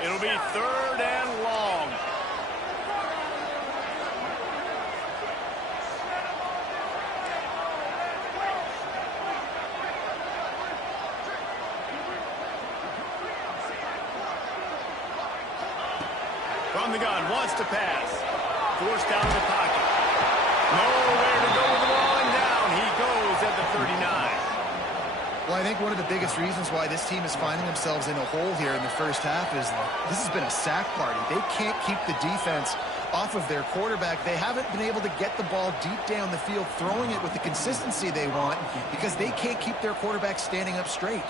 It'll be 3rd and long. From the gun, wants to pass. Forced down in the pocket. Nowhere to go with the ball, and down he goes at the 39. Well, I think one of the biggest reasons why this team is finding themselves in a hole here in the first half is this has been a sack party. They can't keep the defense off of their quarterback. They haven't been able to get the ball deep down the field, throwing it with the consistency they want because they can't keep their quarterback standing up straight.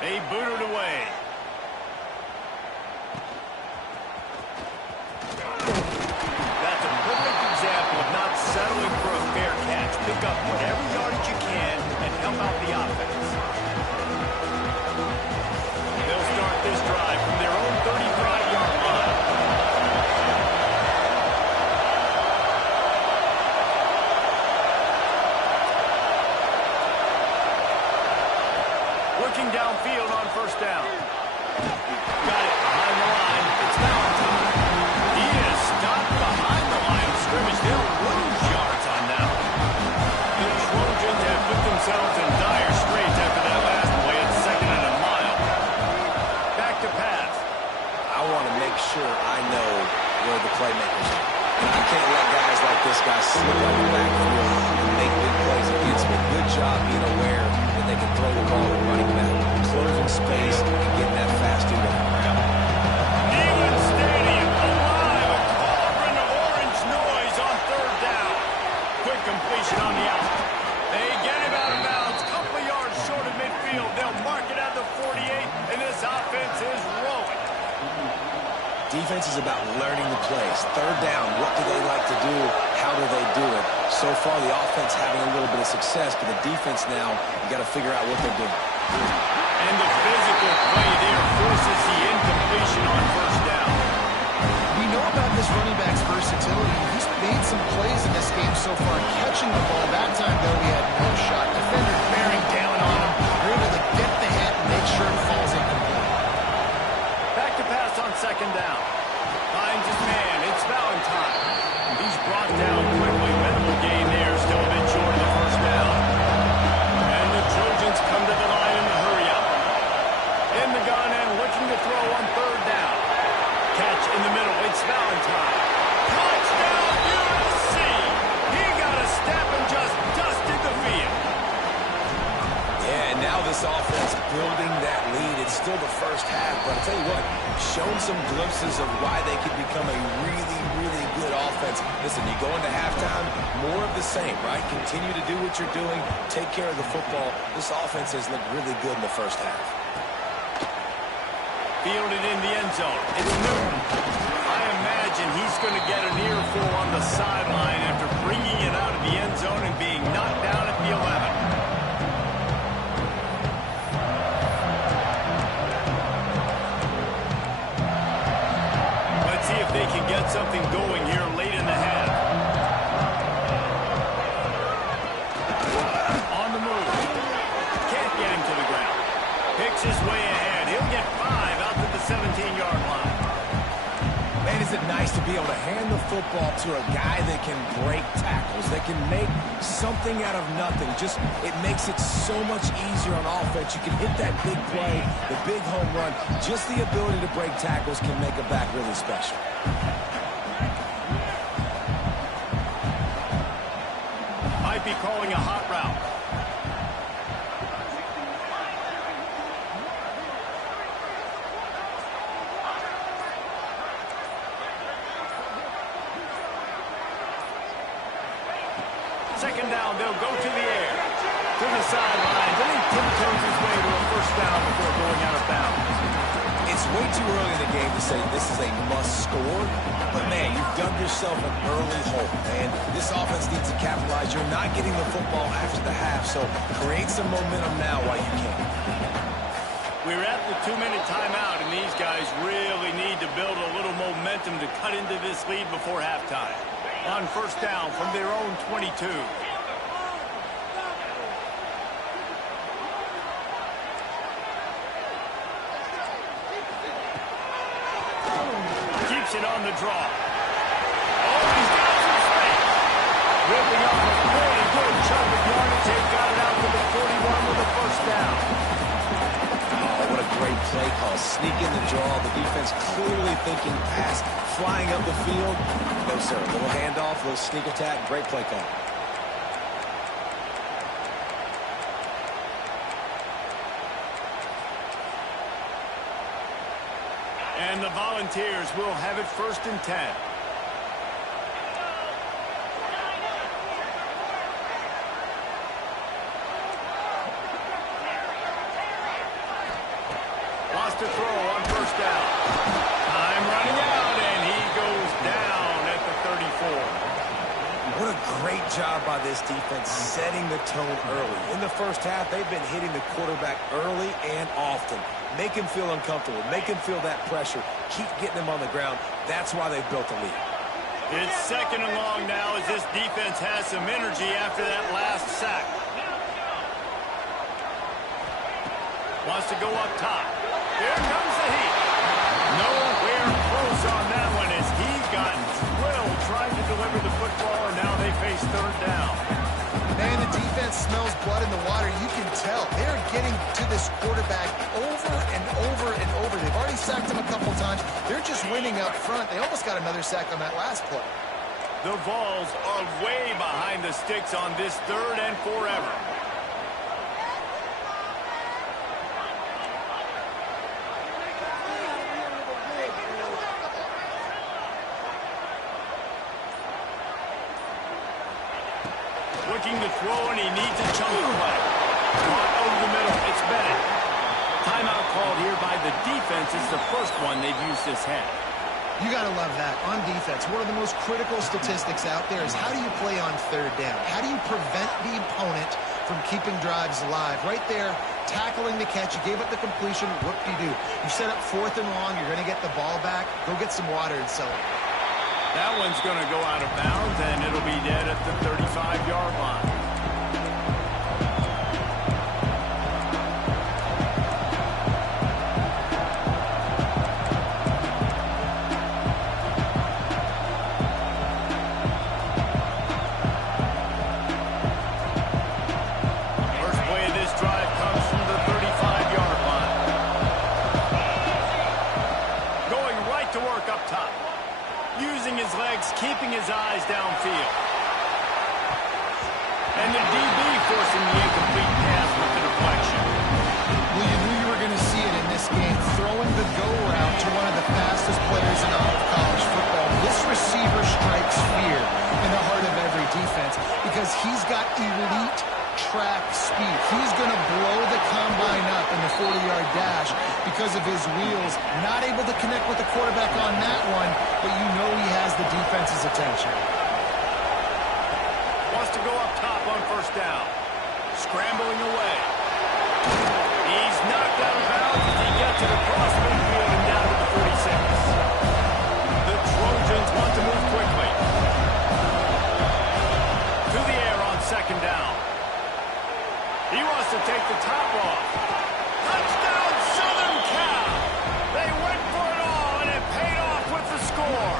They boot it away. That's a perfect example of not settling for a fair catch. Pick up whatever yardage you can and help out the offense. They'll start this drive from their own 35-yard line. Working downfield on 1st down. Got it behind the line. It's Valentine. He is stopped behind the line of scrimmage. They'll lose yards on that one. The Trojans have put themselves in dire straits after that last play. It's 2nd and a mile. Back to pass. I want to make sure I know where the playmakers are. I can't let guys like this guy slip on the backfield and make big plays against me. Good job being aware that they can throw the ball and running back, closing space, and getting that fast dude on the ground. Neyland Stadium alive. A cauldron of orange noise on 3rd down. Quick completion on the out. They get him out of bounds. Couple of yards short of midfield. They'll mark it at the 48, and this offense is rolling. Defense is about learning the plays. 3rd down, what do they like to do? How do they do it? So far, the offense having a little bit of success, but the defense now, you got to figure out what they're doing. And the physical play there forces the incompletion on 1st down. We know about this running back's versatility. He's made some plays in this game so far, catching the ball. That time, though, he had no shot. Defender bearing down on him. They're able to get the hit and make sure it falls incomplete. Back to pass on 2nd down. Finds his man. It's Valentine. He's brought down quickly. Minimal gain there. Still a bit short of the 1st down. And the Trojans come to the line in the hurry up. In the gun and looking to throw on 3rd down. Catch in the middle. It's Valentine. Touchdown USC! He got a step and just dusted the field. Yeah, and now this offense building that lead. It's still the first half, but I'll tell you what, shown some glimpses of why they could become a really, really good offense. Listen, you go into halftime, more of the same, right? Continue to do what you're doing, take care of the football. This offense has looked really good in the first half. Fielded in the end zone. It's Newton. I imagine he's going to get an earful on the sideline after bringing it out of the end zone and being knocked down at the 11. See if they can get something going here late in the half. On the move. Can't get him to the ground. Picks his way ahead. He'll get 5 out to the 17-yard line. Man, is it nice to be able to hand the football to a guy that can break tackles, that can make something out of nothing. Just, it makes it so much easier on offense. You can hit that big play, the big home run. Just the ability to break tackles can make a back really special. Might be calling a hot route. Second down, they'll go to the air. To the sideline. Then he tiptoes his way to a 1st down before going out of bounds. It's way too early in the game to say this is a must score, but man, you've dug yourself an early hole, and this offense needs to capitalize. You're not getting the football after the half, so create some momentum now while you can. We're at the 2-minute timeout, and these guys really need to build a little momentum to cut into this lead before halftime. On 1st down from their own 22. it on the draw. Oh, he's got some space. Ripping off a pretty good chunk of yardage. They've got it out to the 41 with a first down. Oh, what a great play call. Sneak in the draw. The defense clearly thinking pass, flying up the field. No, sir. Little handoff, little sneak attack. Great play call. And the Volunteers will have it 1st and 10. Lost to throw on 1st down. Time running out, and he goes down at the 34. What a great job by this defense setting the tone early. In the first half, they've been hitting the quarterback early and often. Make him feel uncomfortable. Make him feel that pressure. Keep getting him on the ground. That's why they've built a lead. It's 2nd and long now as this defense has some energy after that last sack. Wants to go up top. Here comes the heat. Nowhere close on that one as he got drilled trying to deliver the football, and now they face 3rd down. Man, the defense smells blood in the water. You can tell. They're getting to this quarterback over and over and over. They've already sacked him a couple times. They're just winning up front. They almost got another sack on that last play. The Vols are way behind the sticks on this 3rd and forever. Looking to throw, and he needs a chunk play. Caught over the middle. It's Bennett. Timeout called here by the defense. It's the first one they've used this half. You got to love that. On defense, one of the most critical statistics out there is how do you play on 3rd down? How do you prevent the opponent from keeping drives alive? Right there, tackling the catch. You gave up the completion. What do? You set up 4th and long. You're going to get the ball back. Go get some water and sell it. That one's going to go out of bounds, and it'll be dead at the 35-yard line. First play of this drive comes from the 35-yard line. Going right to work up top. Using his legs, keeping his eyes downfield. And the DB forcing the incomplete pass with the deflection. Well, you knew you were going to see it in this game. Throwing the go route to one of the fastest players in all of college football. This receiver strikes fear in the heart of every defense because he's got elite track speed. He's going to blow the combine up in the 40-yard dash because of his wheels. Not able to connect with the quarterback on that one, but you know he has the defense's attention. Wants to go up top on 1st down. Scrambling away. He's knocked out of bounds as he gets to the cross midfield and down to the 46. The Trojans want to move quickly. To the air on 2nd down. He wants to take the top off. Touchdown, Southern Cal! They went for it all, and it paid off with the score.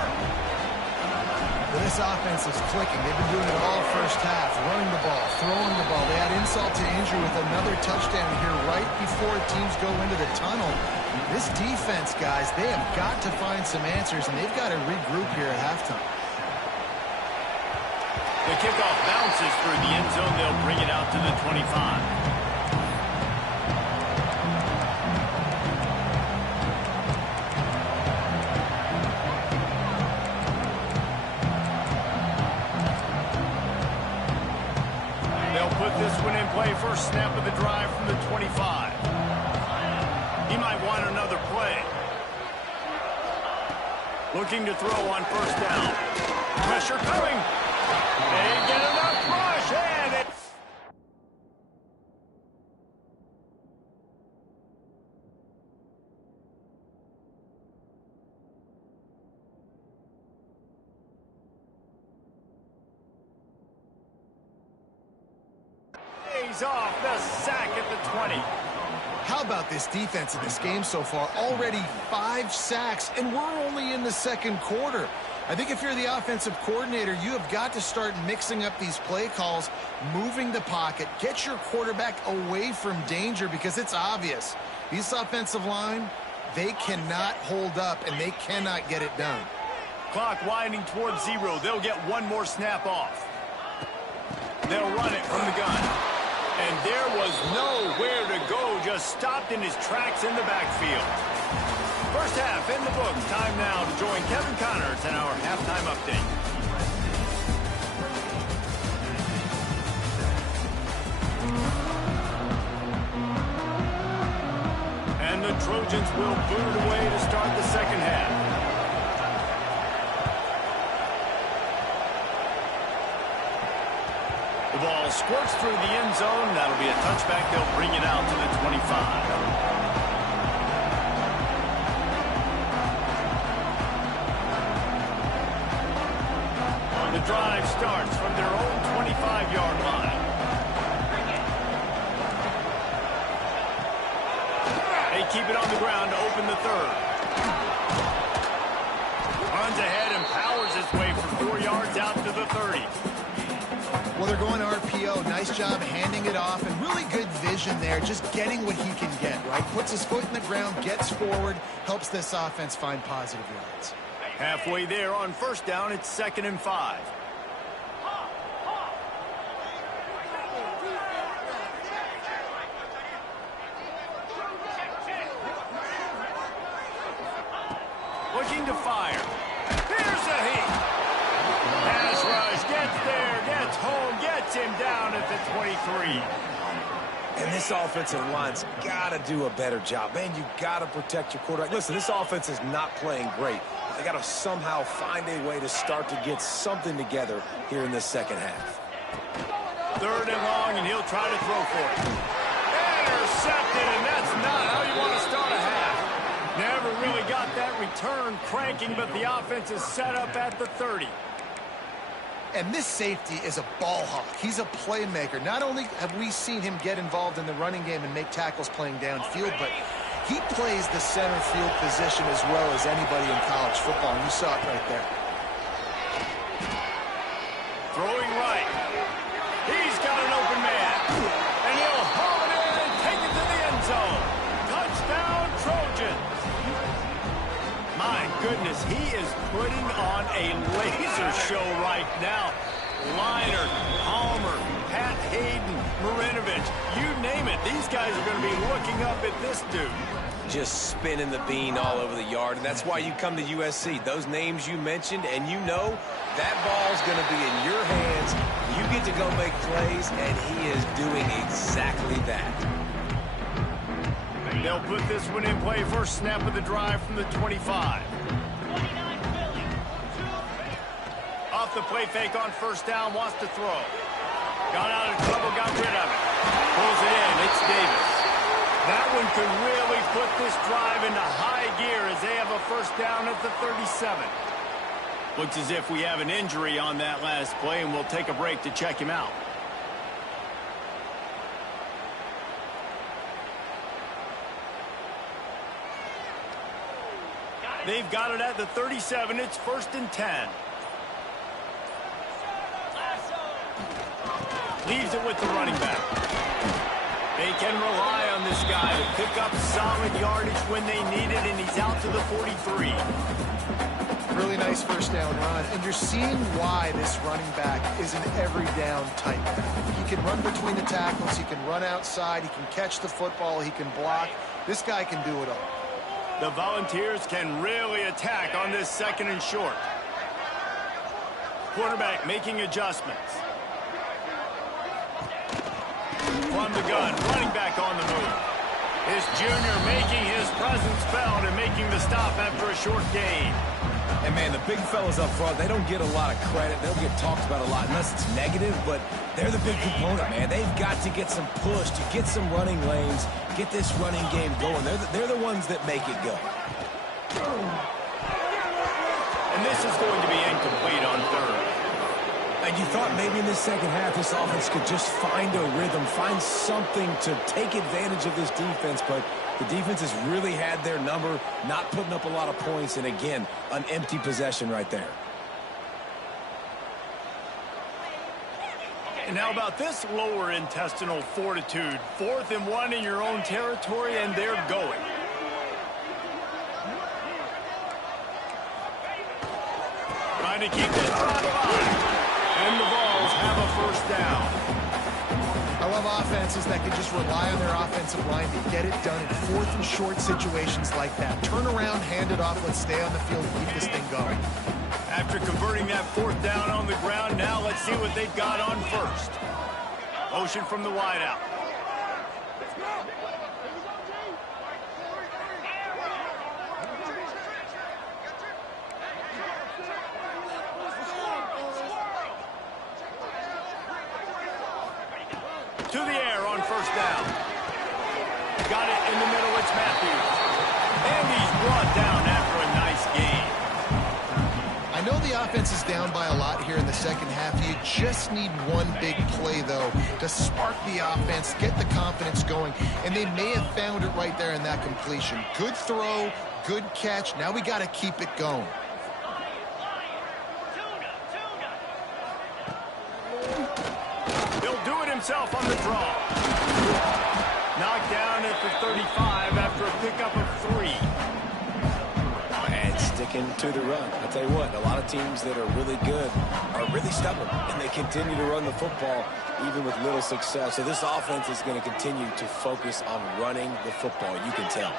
But this offense is clicking. They've been doing it all first half. Running the ball, throwing the ball. They had insult to injury with another touchdown here right before teams go into the tunnel. This defense, guys, they have got to find some answers, and they've got to regroup here at halftime. The kickoff bounces through the end zone. They'll bring it out to the 25. They'll put this one in play. First snap of the drive from the 25. He might want another play. Looking to throw on 1st down. Pressure coming. They get enough rush, and it pays off the sack at the 20. How about this defense in this game so far? Already 5 sacks, and we're only in the second quarter. I think if you're the offensive coordinator, you have got to start mixing up these play calls, moving the pocket, get your quarterback away from danger, because it's obvious. This offensive line, they cannot hold up, and they cannot get it done. Clock winding towards 0. They'll get one more snap off. They'll run it from the gun. And there was nowhere to go, just stopped in his tracks in the backfield. First half in the books. Time now to join Kevin Connors in our halftime update. And the Trojans will boot it away to start the second half. The ball squirts through the end zone. That'll be a touchback. They'll bring it out to the 25. The drive starts from their own 25-yard line. They keep it on the ground to open the third. Runs ahead and powers his way for 4 yards out to the 30. Well, they're going RPO. Nice job handing it off, and really good vision there, just getting what he can get, right? Puts his foot in the ground, gets forward, helps this offense find positive yards. Halfway there on first down, it's 2nd and 5. Looking to fire. Here's a heat. Pass rush, gets there, gets home, gets him down at the 23. And this offensive line's got to do a better job. Man, you got to protect your quarterback. Listen, this offense is not playing great. They got to somehow find a way to start to get something together here in this second half. 3rd and long, and he'll try to throw for it. Intercepted, and that's not how you want to start a half. Never really got that return cranking, but the offense is set up at the 30. And this safety is a ball hawk. He's a playmaker. Not only have we seen him get involved in the running game and make tackles playing downfield, but he plays the center field position as well as anybody in college football, and you saw it right there. Throwing right. He's got an open man. And he'll haul it in and take it to the end zone. Touchdown, Trojans. My goodness, he is putting on a laser show right now. Leinart, Palmer, Pat Hayden, Marinovich, you name it. These guys are going to be looking up at this dude. Just spinning the bean all over the yard, and that's why you come to USC. Those names you mentioned, and you know that ball's going to be in your hands. You get to go make plays, and he is doing exactly that. They'll put this one in play. First snap of the drive from the 25. Off the play fake on first down, wants to throw. Got out of trouble, got rid of it. Pulls it in, it's Davis. That one could really put this drive into high gear as they have a first down at the 37. Looks as if we have an injury on that last play, and we'll take a break to check him out. They've got it at the 37. It's 1st and 10. Leaves it with the running back. They can rely on this guy to pick up solid yardage when they need it, and he's out to the 43. Really nice first down run, and you're seeing why this running back is an every down type back. He can run between the tackles, he can run outside, he can catch the football, he can block. This guy can do it all. The Volunteers can really attack on this 2nd and short. Quarterback making adjustments. From the gun, running back on the move. His junior making his presence felt and making the stop after a short gain. And, man, the big fellas up front, they don't get a lot of credit. They'll get talked about a lot unless it's negative, but they're the big component, man. They've got to get some push, to get some running lanes, get this running game going. They're the ones that make it go. And this is going to be incomplete on 3rd. And you thought maybe in the second half this offense could just find a rhythm, find something to take advantage of this defense, but the defense has really had their number, not putting up a lot of points, and again, an empty possession right there. And how about this lower intestinal fortitude? 4th and 1 in your own territory, and they're going. Trying to keep this drive alive. And the Vols have a first down. I love offenses that can just rely on their offensive line to get it done in 4th and short situations like that. Turn around, hand it off, let's stay on the field and keep this thing going. After converting that 4th down on the ground, now let's see what they've got on first. Motion from the wideout. To the air on first down. Got it in the middle, it's Matthews. And he's brought down after a nice gain. I know the offense is down by a lot here in the second half. You just need one big play, though, to spark the offense, get the confidence going, and they may have found it right there in that completion. Good throw, good catch. Now we got to keep it going. He'll do it himself on the draw. Knocked down at the 35 after a pickup of 3. And sticking to the run. I'll tell you what, a lot of teams that are really good are really stubborn, and they continue to run the football even with little success. So this offense is going to continue to focus on running the football. You can tell.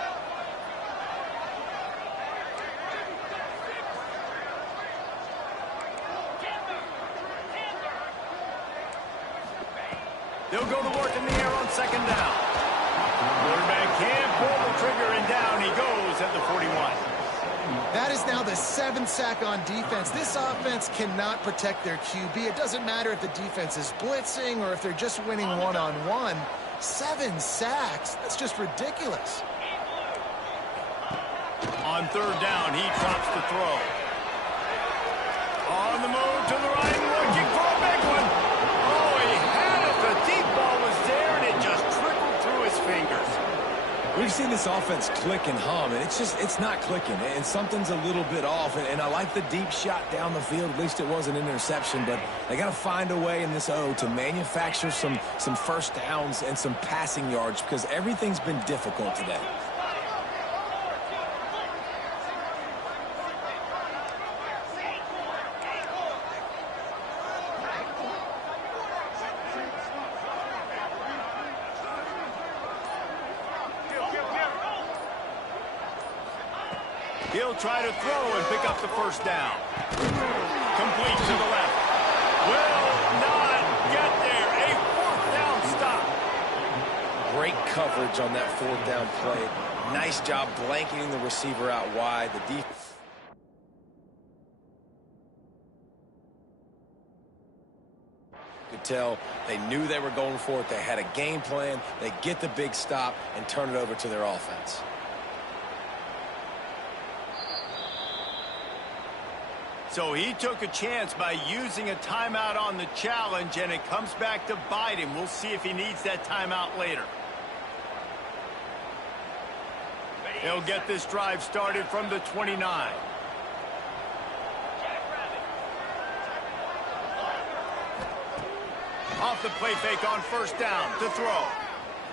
They'll go to work in the air on second down. Quarterback can't pull the trigger, and down he goes at the 41. That is now the 7th sack on defense. This offense cannot protect their QB. It doesn't matter if the defense is blitzing or if they're just winning one-on-one. 7 sacks? That's just ridiculous. On third down, he drops the throw. On the move to the right, looking for a big one. Oh, he had it. The deep ball was there, and it just trickled through his fingers. We've seen this offense click and hum, and it's not clicking, and something's a little bit off. And I like the deep shot down the field. At least it wasn't an interception, but they got to find a way in this O to manufacture some first downs and some passing yards because everything's been difficult today. He'll try to throw and pick up the first down. Complete to the left. Will not get there. A 4th down stop. Great coverage on that 4th down play. Nice job blanketing the receiver out wide. The defense. Could tell they knew they were going for it. They had a game plan. They get the big stop and turn it over to their offense. So he took a chance by using a timeout on the challenge, and it comes back to bite him. We'll see if he needs that timeout later. He'll get this drive started from the 29. Off the play fake on first down to throw.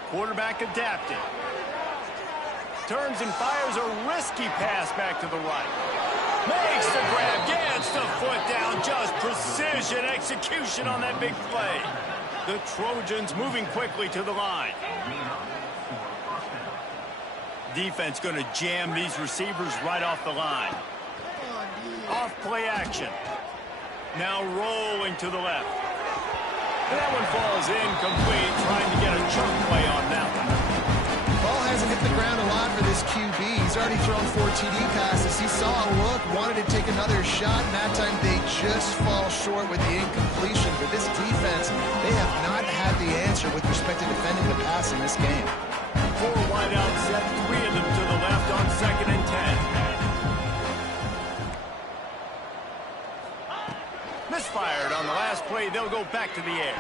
Quarterback adapting. Turns and fires a risky pass back to the right. Makes the grab, gets the foot down, just precision execution on that big play. The Trojans moving quickly to the line. Defense going to jam these receivers right off the line. Off play action. Now rolling to the left. And that one falls incomplete, trying to get a chunk play on that one. Ball hasn't hit the ground a lot for this QB. He's already thrown 4 TD passes. He saw a look, wanted to take another shot, and that time they just fall short with the incompletion. But this defense, they have not had the answer with respect to defending the pass in this game. 4 wideouts set, 3 of them to the left on second and 10. Misfired on the last play. they'll go back to the air.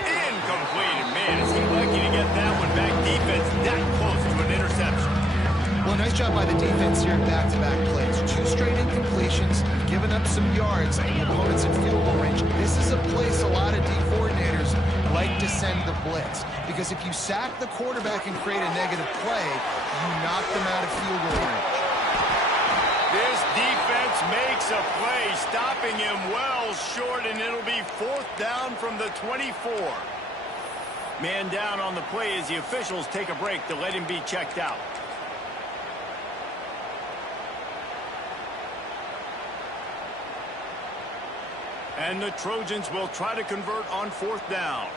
Incomplete. And man, is he lucky to get that one back. Defense that close to an interception. Well, nice job by the defense here in back-to-back plays. 2 straight incompletions, giving up some yards, and the opponent's in field goal range. This is a place a lot of D coordinators like to send the blitz, because if you sack the quarterback and create a negative play, you knock them out of field goal range. This defense makes a play, stopping him well short, and it'll be 4th down from the 24. Man down on the play as the officials take a break to let him be checked out. And the Trojans will try to convert on 4th down.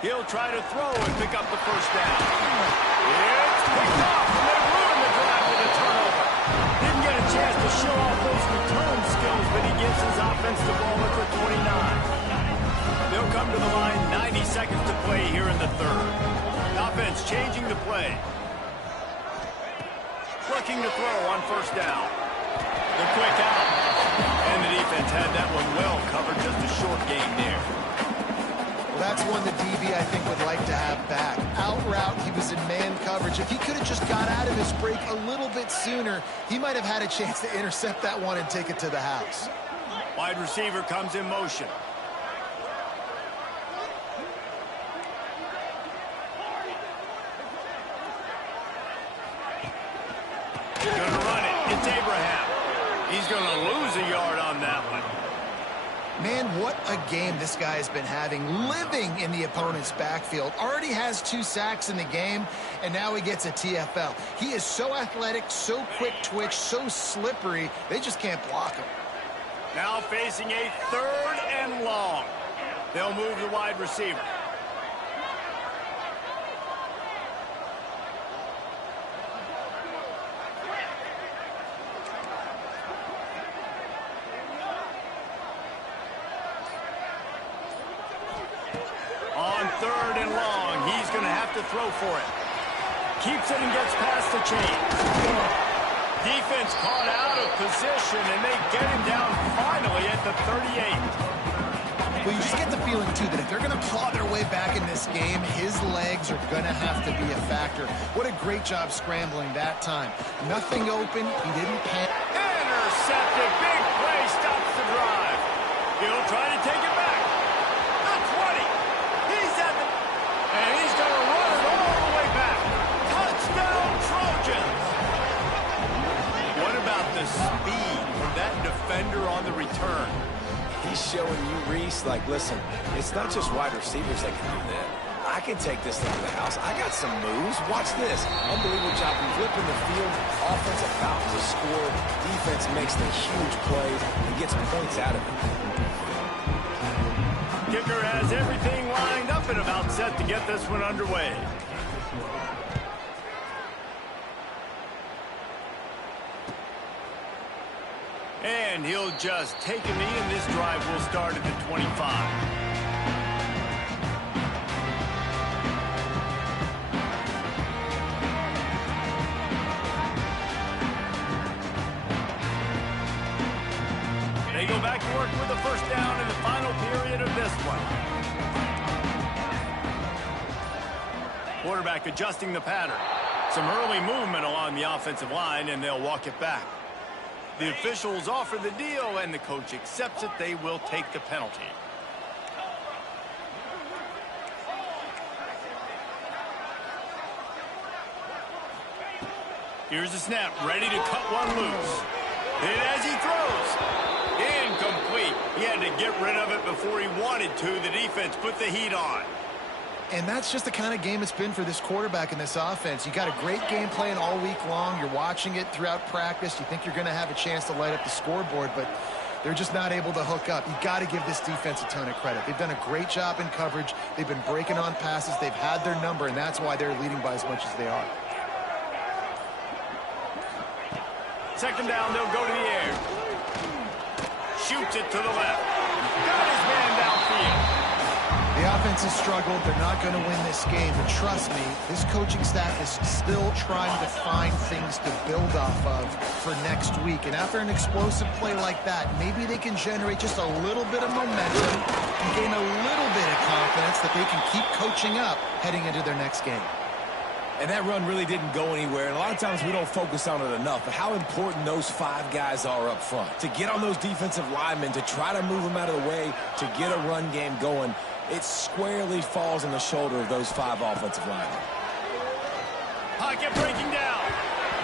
He'll try to throw and pick up the 1st down. It's picked off, and they ruin the drive with a turnover. Didn't get a chance to show off those return skills, but he gives his offense the ball at the 29. They'll come to the line, 90 seconds to play here in the 3rd. Offense changing the play. Looking to throw on 1st down. The quick out. And the defense had that one well covered, just a short gain there. Well, that's one the DB, I think, would like to have back. Out route, he was in man coverage. If he could have just got out of his break a little bit sooner, he might have had a chance to intercept that one and take it to the house. Wide receiver comes in motion. Gonna run it. It's Abraham. He's gonna lose a yard on that one. Man, what a game this guy has been having, living in the opponent's backfield. Already has 2 sacks in the game, and now he gets a TFL. He is so athletic, so quick twitch, so slippery, they just can't block him. Now facing a 3rd and long. They'll move the wide receiver. On 3rd and long, he's going to have to throw for it. Keeps it and gets past the chains. Defense caught out of position, and they get him down finally at the 38. Well, you just get the feeling, too, that if they're going to claw their way back in this game, his legs are going to have to be a factor. What a great job scrambling that time. Nothing open. He didn't panic. Intercepted. Big play stops the drive. He'll try to take it back. The 20. He's at the... And he's going to run it all the way back. Touchdown, Trojans. What about the speed from that defender on the return? He's showing you, Reese, like, listen, it's not just wide receivers that can do that. I can take this thing to the house. I got some moves. Watch this. Unbelievable job flipping the field. Offense about to score. Defense makes the huge plays and gets points out of it. Kicker has everything lined up and about set to get this one underway. And he'll just take a knee, and this drive will start at the 25. They go back to work with a 1st down in the final period of this one. Quarterback adjusting the pattern. Some early movement along the offensive line, and they'll walk it back. The officials offer the deal, and the coach accepts it. They will take the penalty. Here's the snap, ready to cut one loose. And as he throws, incomplete. He had to get rid of it before he wanted to. The defense put the heat on. And that's just the kind of game it's been for this quarterback in this offense. You got a great game plan all week long. You're watching it throughout practice. You think you're going to have a chance to light up the scoreboard, but they're just not able to hook up. You got to give this defense a ton of credit. They've done a great job in coverage. They've been breaking on passes. They've had their number, and that's why they're leading by as much as they are. 2nd down, they'll go to the air. Shoots it to the left. Got his man downfield. The offense has struggled. They're not going to win this game. But trust me, this coaching staff is still trying to find things to build off of for next week. And after an explosive play like that, maybe they can generate just a little bit of momentum and gain a little bit of confidence that they can keep coaching up heading into their next game. And that run really didn't go anywhere. And a lot of times we don't focus on it enough. But how important those 5 guys are up front. To get on those defensive linemen, to try to move them out of the way, to get a run game going, it squarely falls on the shoulder of those 5 offensive linemen. Pocket breaking down.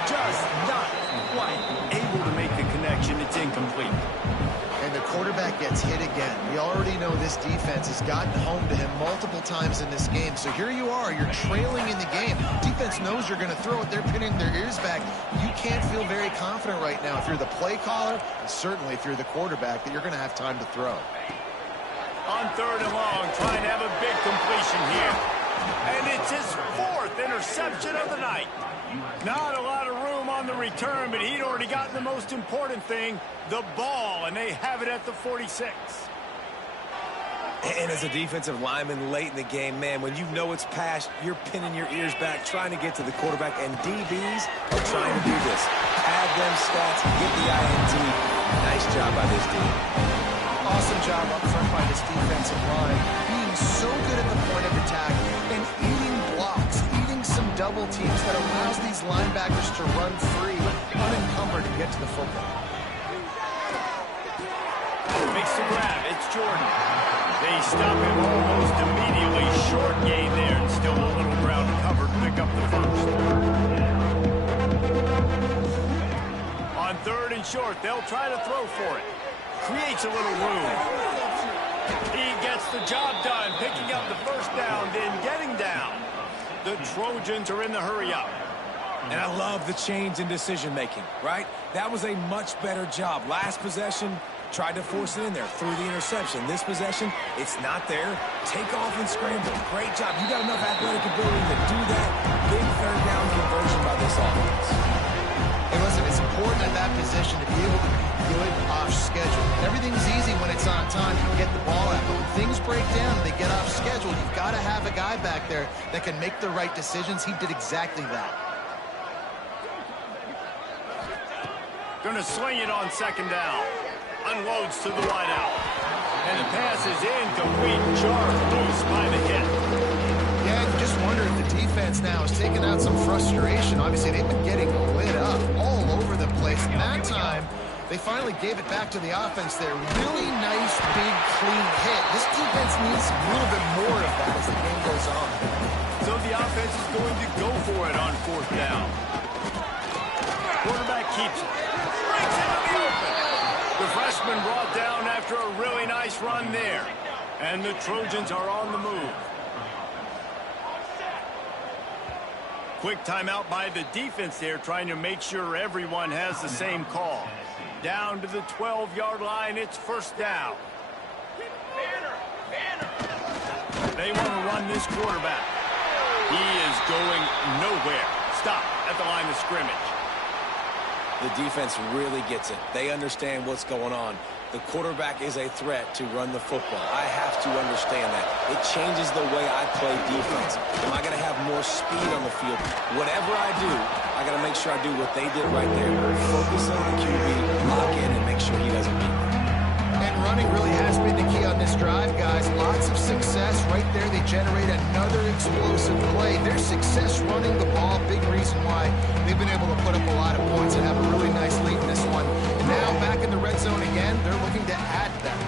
Just not quite able to make the connection. It's incomplete. And the quarterback gets hit again. We already know this defense has gotten home to him multiple times in this game. So here you are, you're trailing in the game. Defense knows you're going to throw it. They're pinning their ears back. You can't feel very confident right now if you're the play caller, and certainly if you're the quarterback, that you're going to have time to throw. On 3rd and long, trying to have a big completion here. And it's his 4th interception of the night. Not a lot of room on the return, but he'd already gotten the most important thing, the ball, and they have it at the 46. And as a defensive lineman late in the game, man, when you know it's passed, you're pinning your ears back, trying to get to the quarterback, and DBs are trying to do this. Add them stats, get the INT. Nice job by this team. Awesome job up front by this defensive line, being so good at the point of attack and eating blocks, eating some double teams that allows these linebackers to run free, unencumbered, and get to the football. Makes the grab. It's Jordan. They stop him almost immediately. Short gain there, and still a little ground covered. Pick up the 1st. On 3rd and short, they'll try to throw for it. Creates a little room. He gets the job done, picking up the 1st down, then getting down. The Trojans are in the hurry-up. And I love the change in decision-making, right? That was a much better job. Last possession, tried to force it in there, threw the interception. This possession, it's not there. Take off and scramble. Great job. You got enough athletic ability to do that. Big 3rd down conversion by this offense. Hey, listen, it's important at that position to be able to be good off schedule. Everything's easy when it's on time. You can get the ball out. But when things break down and they get off schedule, you've got to have a guy back there that can make the right decisions. He did exactly that. Going to sling it on 2nd down. Unloads to the wideout. And the pass is incomplete. Jarred loose by the hit. Yeah, you just wonder if the defense now is taking out some frustration. Obviously, they've been getting lit up all over the place. And that time, they finally gave it back to the offense there. Really nice, big, clean hit. This defense needs a little bit more of that as the game goes on. So the offense is going to go for it on 4th down. Quarterback keeps it. Breaks into the open. The freshman brought down after a really nice run there. And the Trojans are on the move. Quick timeout by the defense there, trying to make sure everyone has the same call. Down to the 12-yard line, it's 1st down. They want to run this quarterback. He is going nowhere. Stop at the line of scrimmage. The defense really gets it. They understand what's going on. The quarterback is a threat to run the football. I have to understand that. It changes the way I play defense. Am I going to have more speed on the field? Whatever I do, I got to make sure I do what they did right there. Focus on the QB, lock in, and make sure he doesn't beat me. And running really has been the key on this drive, guys. Lots of success right there. They generate another explosive play. Their success running the ball, big reason why they've been able to put up a lot of points and have a really nice lead in this one. And now back in the red zone again, they're looking to add that.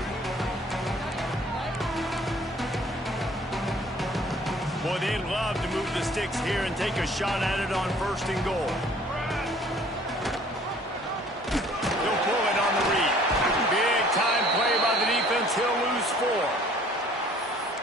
Boy, they'd love to move the sticks here and take a shot at it on 1st and goal. He'll pull it on the read. Big-time play by the defense. He'll lose 4.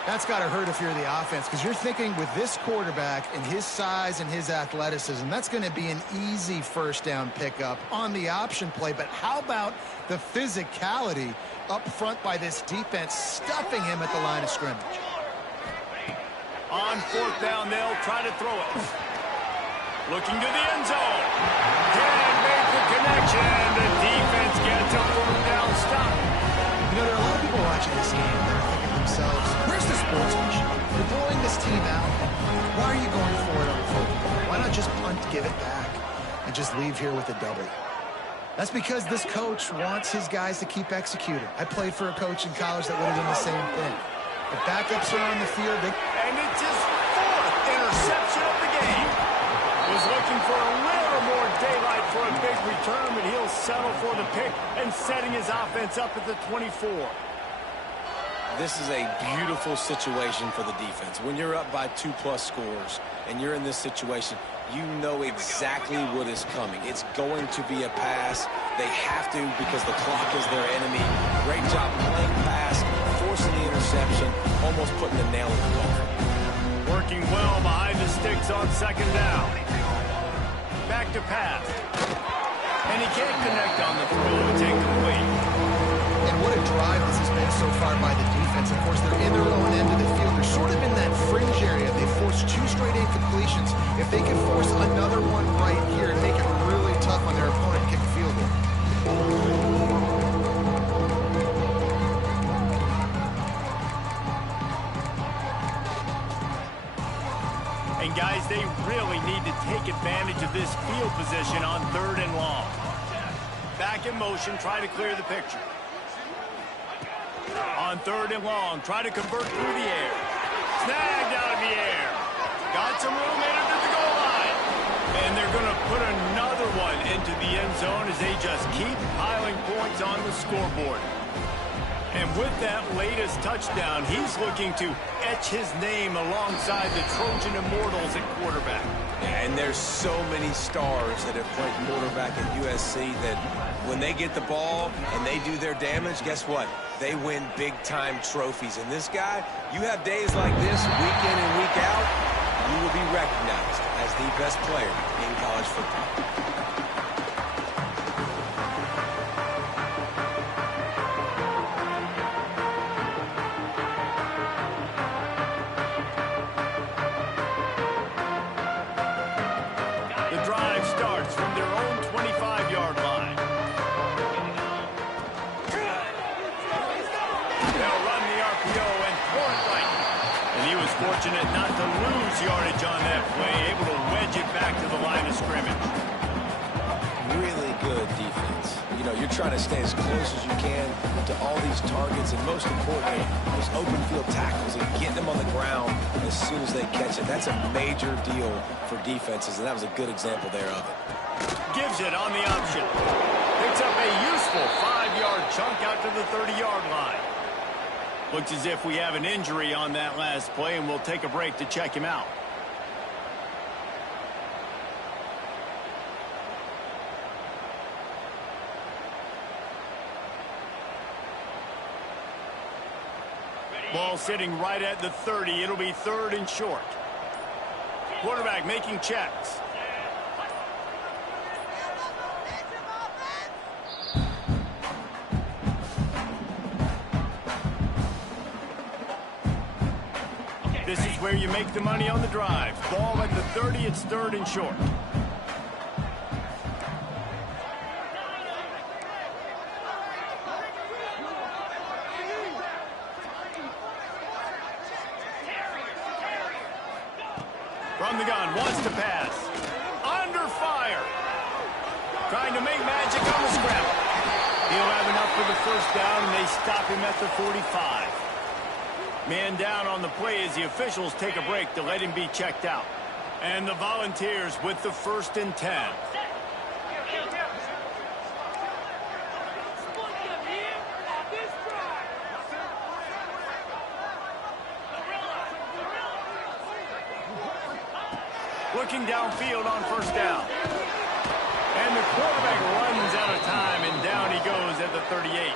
That's got to hurt if you're the offense, because you're thinking with this quarterback and his size and his athleticism, that's going to be an easy 1st down pickup on the option play. But how about the physicality up front by this defense, stuffing him at the line of scrimmage? On 4th down, they'll try to throw it. Looking to the end zone. Can't make the connection. The defense gets a 4th down stop. You know, there are a lot of people watching this game that are thinking, themselves, where's the sportsmanship? You're blowing this team out. Why are you going for it on fourth? Why not just punt, give it back, and just leave here with a W? That's because this coach wants his guys to keep executing. I played for a coach in college that would have done the same thing. The backups are on the field. And it's his fourth interception of the game. Was looking for a little more daylight for a big return, but he'll settle for the pick and setting his offense up at the 24. This is a beautiful situation for the defense. When you're up by 2+ scores and you're in this situation, you know exactly what is coming. It's going to be a pass. They have to because the clock is their enemy. Great job playing pass, forcing the interception, almost putting the nail in the coffin. Working well behind the sticks on second down. Back to pass. And he can't connect on the throw. It's incomplete. And what a drive this has been so far by the defense. Of course, they're in their own end of the field. They're sort of in that fringe area. They forced 2 straight incompletions. If they can force another one right here and make it really tough on their opponent, kick the field goal. And guys, they really need to take advantage of this field position on 3rd and long. Back in motion, try to clear the picture. On 3rd and long, try to convert through the air. Snagged out of the air. Got some room into the goal line. And they're going to put another one into the end zone as they just keep piling points on the scoreboard. And with that latest touchdown, he's looking to etch his name alongside the Trojan Immortals at quarterback. And there's so many stars that have played quarterback at USC that when they get the ball and they do their damage, guess what? They win big-time trophies. And this guy, you have days like this, week in and week out, you will be recognized as the best player in college football. Fortunate not to lose yardage on that play, able to wedge it back to the line of scrimmage. Really good defense. You know, you're trying to stay as close as you can to all these targets, and most importantly, those open field tackles and getting them on the ground as soon as they catch it. That's a major deal for defenses, and that was a good example there of it. Gives it on the option. Picks up a useful 5-yard chunk out to the 30-yard line. Looks as if we have an injury on that last play, and we'll take a break to check him out. Ball sitting right at the 30. It'll be 3rd and short. Quarterback making checks. This is where you make the money on the drive. Ball at the 30, it's 3rd and short. From the gun, wants to pass. Under fire. Trying to make magic on the scramble. He'll have enough for the 1st down, and they stop him at the 45. Man down on the play as the officials take a break to let him be checked out. And the Volunteers with the 1st and 10. Looking downfield on 1st down. And the quarterback runs out of time, and down he goes at the 38.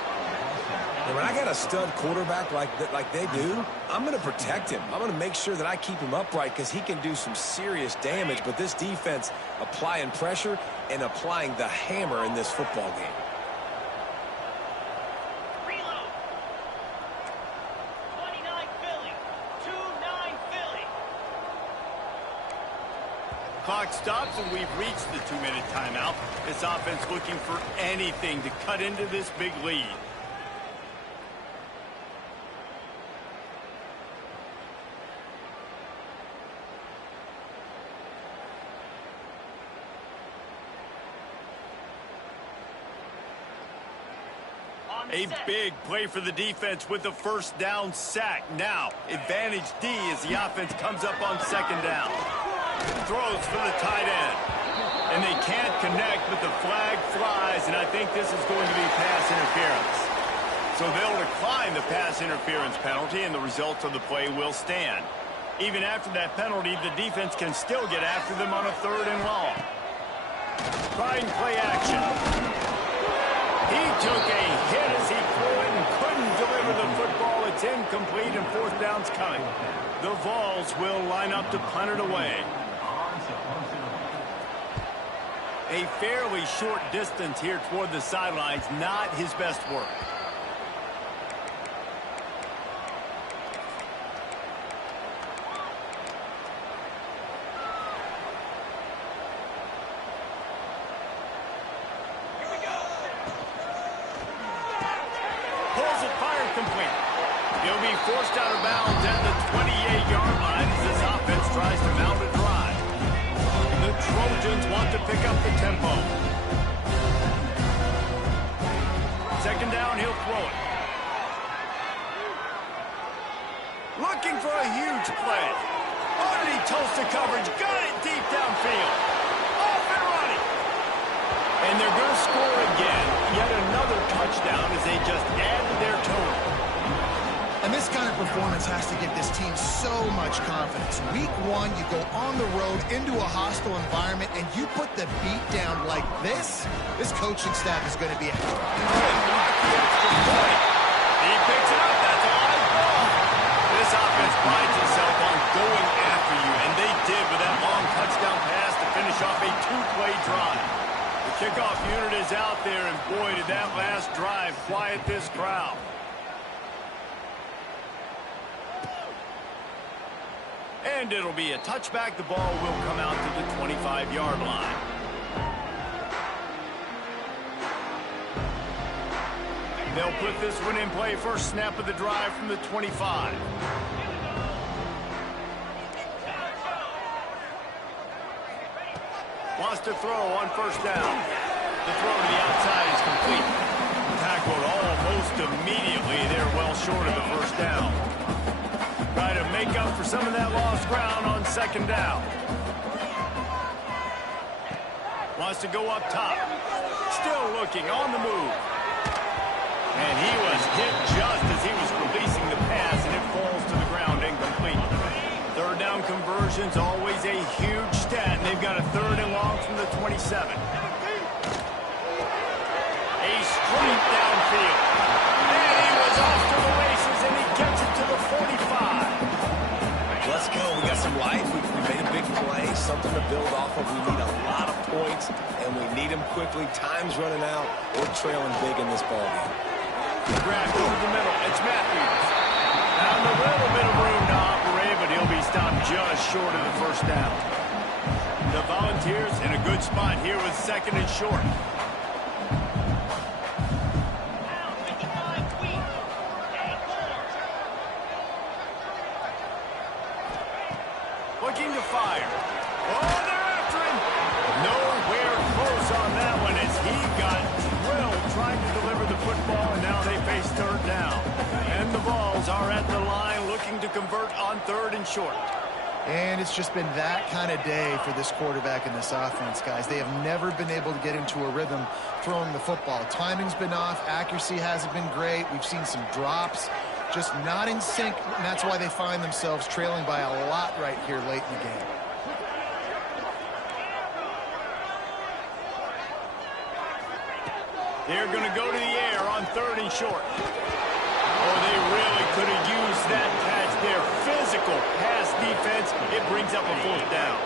And when I got a stud quarterback like they do, I'm going to protect him. I'm going to make sure that I keep him upright because he can do some serious damage. But this defense applying pressure and applying the hammer in this football game. Reload. 29 Philly. 2-9 Philly. Clock stops and we've reached the 2-minute timeout. This offense looking for anything to cut into this big lead. A big play for the defense with the first down sack. Now, advantage D as the offense comes up on second down. Throws for the tight end. And they can't connect, but the flag flies, and I think this is going to be pass interference. So they'll decline the pass interference penalty, and the results of the play will stand. Even after that penalty, the defense can still get after them on a 3rd and long. Try and play action. He took a hit as he threw it and couldn't deliver the football. It's incomplete, and 4th down's coming. The Vols will line up to punt it away. A fairly short distance here toward the sidelines, not his best work. Pulls it, fired complete. He'll be forced out of bounds at the 28-yard line as this offense tries to mount a drive. The Trojans want to pick up the tempo. 2nd down, he'll throw it. Looking for a huge play. Underneath Tulsa coverage, got it deep downfield. Off and running. And they're going to score again. Yet another touchdown as they just add to their total. And this kind of performance has to give this team so much confidence. Week 1, you go on the road into a hostile environment, and you put the beat down like this. This coaching staff is going to be happy. He picks it up. That's a live ball. This offense prides itself on going after you, and they did with that long touchdown pass to finish off a 2-play drive. The kickoff unit is out there, and boy, did that last drive quiet this crowd. And it'll be a touchback. The ball will come out to the 25-yard line. They'll put this one in play. First snap of the drive from the 25. Wants to throw on 1st down. The throw to the outside is complete. Tackled almost immediately. They're well short of the 1st down. Try to make up for some of that lost ground on 2nd down. Wants to go up top. Still looking on the move. And he was hit just as he was releasing the pass, and it falls to the ground incomplete. 3rd down conversion's always a huge stat, and they've got a 3rd and long from the 27. A straight downfield. And he was off to the races, and he gets it to the 45. Let's go. We got some life. We made a big play, something to build off of. We need a lot of points, and we need them quickly. Time's running out. We're trailing big in this ballgame. Grab over the middle. It's Matthews. Found a little bit of room to operate, but he'll be stopped just short of the 1st down. The Volunteers in a good spot here with 2nd and short. Looking to fire. Oh, they're after him. Nowhere close on that one as he got drilled trying to deliver the football, and now they face 3rd down. And the Vols are at the line looking to convert on 3rd and short. And it's just been that kind of day for this quarterback and this offense, guys. They have never been able to get into a rhythm throwing the football. Timing's been off. Accuracy hasn't been great. We've seen some drops. Just not in sync, and that's why they find themselves trailing by a lot right here late in the game. They're going to go to the air on 3rd and short. Oh, they really could have used that catch there. Physical pass defense. It brings up a 4th down.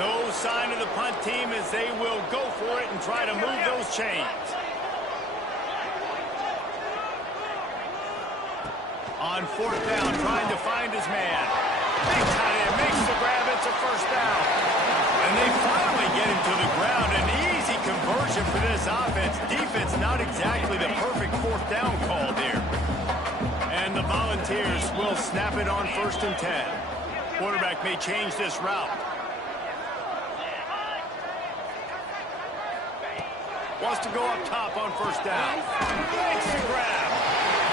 No sign of the punt team as they will go for it and try to move those chains. On 4th down, trying to find his man. Big tight end makes the grab. It's a 1st down. And they finally get him to the ground. An easy conversion for this offense. Defense not exactly the perfect 4th down call there. And the Volunteers will snap it on 1st and 10. Quarterback may change this route. Wants to go up top on first down. Makes the grab.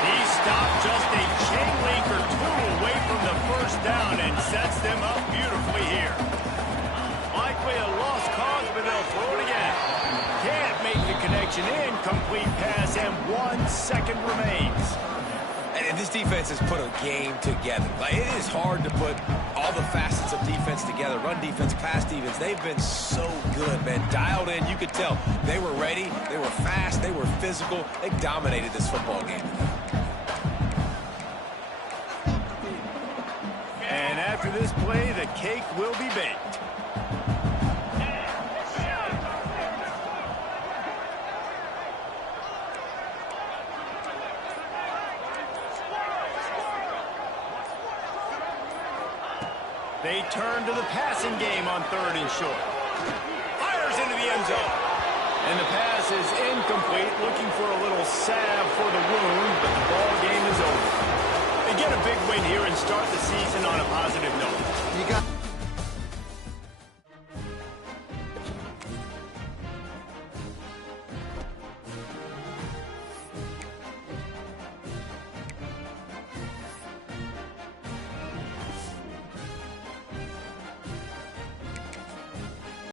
He stopped just a chain link or two away from the first down and sets them up beautifully here. Likely a lost cause, but they'll throw it again. Can't make the connection. Incomplete pass, and 1 second remains. And this defense has put a game together. Like, it is hard to put all the facets of defense together. Run defense, pass defense. They've been so good, man. Dialed in. You could tell they were ready. They were fast. They were physical. They dominated this football game. And after this play, the cake will be baked. They turn to the passing game on 3rd and short. Fires into the end zone. And the pass is incomplete, looking for a little salve for the wound, but the ball game is over. They get a big win here and start the season on a positive note. You got